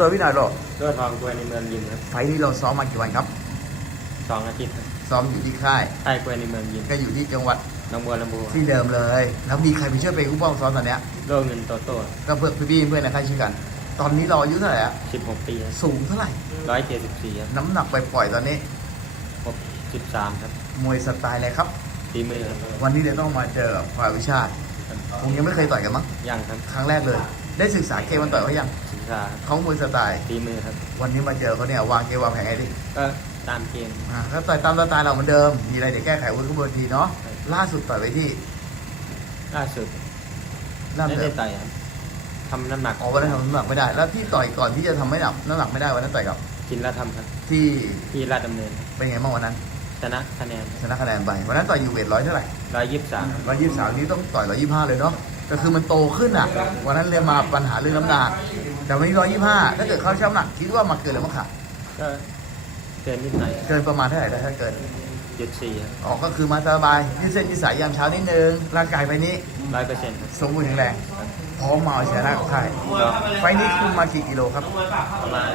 ตัวพี่หน่อยหรอเลือดทองกล้วยในเมืองยิมครับไฟล์นี้เราซ้อมมากี่วันครับสองอาทิตย์ครับซ้อมอยู่ที่ค่ายใต้กล้วยในเมืองยิมก็อยู่ที่จังหวัดหน้องบัวลำพูที่เดิมเลย แล้วมีใครไปช่วยเป็นผู้ป้องซ้อมตอนเนี้ยโลกเงินโตโต้ก็เพื่อนพี่ๆเพื่อนในค่ายช่วยกัน ตอนนี้เราอายุเท่าไหร่อะสิบหกปีสูงเท่าไหร่ร้อยเจ็ดสิบสี่ครับน้ำหนักไปปล่อยๆตอนนี้หกสิบสามครับมวยสไตล์อะไรครับตีมือครับวันนี้เดี๋ยวต้องมาเจอกับฝ่ายวิชาติคงยังไม่เคยต่อยกันมั้งยังครับครั้งแรกเลย ได้ศึกษาเกมมันต่อยเขายังศึกษาเขามวยสไตล์ตีมือครับ วันนี้มาเจอเขาเนี่ยวางเกมวางแผนไงดิก็ตามเกมอ่าก็ต่อยตามสไตล์เราเหมือนเดิม มีอะไรเดี๋ยวแก้ไขวุ้นขบวนทีเนาะล่าสุดต่อยไปที่ล่าสุดล่ามไม่เดิได้มต่อยครับทำน้ำหนักอ๋อวันนั้นทำน้ำหนักไม่ได้ แล้วที่ต่อยก่อนที่จะทำไม่หนักน้ำหนักไม่ได้วันนั้นต่อยกับกินแล้วทำครับ ที่ที่ราชดำเนินเป็นไงบ้างวันนั้น ชนะคะแนนชนะคะแนนไปวันนั้นต่อยอยู่เวทร้อยเท่าไหร่ร้อยยี่สิบสามร้อยยี่สิบสามนี้ต้องต่อยร้อยยี่ห้าเลยเนาะก็คือมันโตขึ้นอะ วันนั้นเรียนมาปัญหาเรื่องน้ำหนักแต่วันนี้ร้อยยี่ห้าถ้าเกิดเขาช่ำหนักคิดว่ามาเกินหรือมาขาดก็เกินนิดหน่อยเกินประมาณเท่าไหร่ได้ถ้าเกินจุดสี่ครับออกก็คือมาสบายยืดเส้นยืดสายยามเช้านิดนึงร่างกายไปนี้ร้อยเปอร์เซ็นต์ครับสมบูรณ์แข็งแรงพร้อมมาเอาชนะกับค่ายก็ไฟล์นี้คุมมากี่กิโลครับประมาณ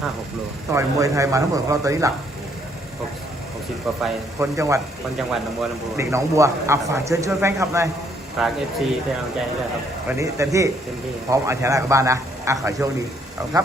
ห้าหกโลต่อยมวยไทยมาทั้งหมดของเราตอนนี้หลัก หกหกสิบกว่าไฟคนจังหวัดคนจังหวัดหนองบัวลำพูเด็กหนองบัวเอาฝากเชิญชวนแฟนคลับหน่อยฝากเอฟซีเป็นกำลังใจให้ด้วยครับ วันนี้เต็มที่เต็มที่ พร้อมเอาชนะกับบ้านนะอะขอให้โชคดีเอาครับ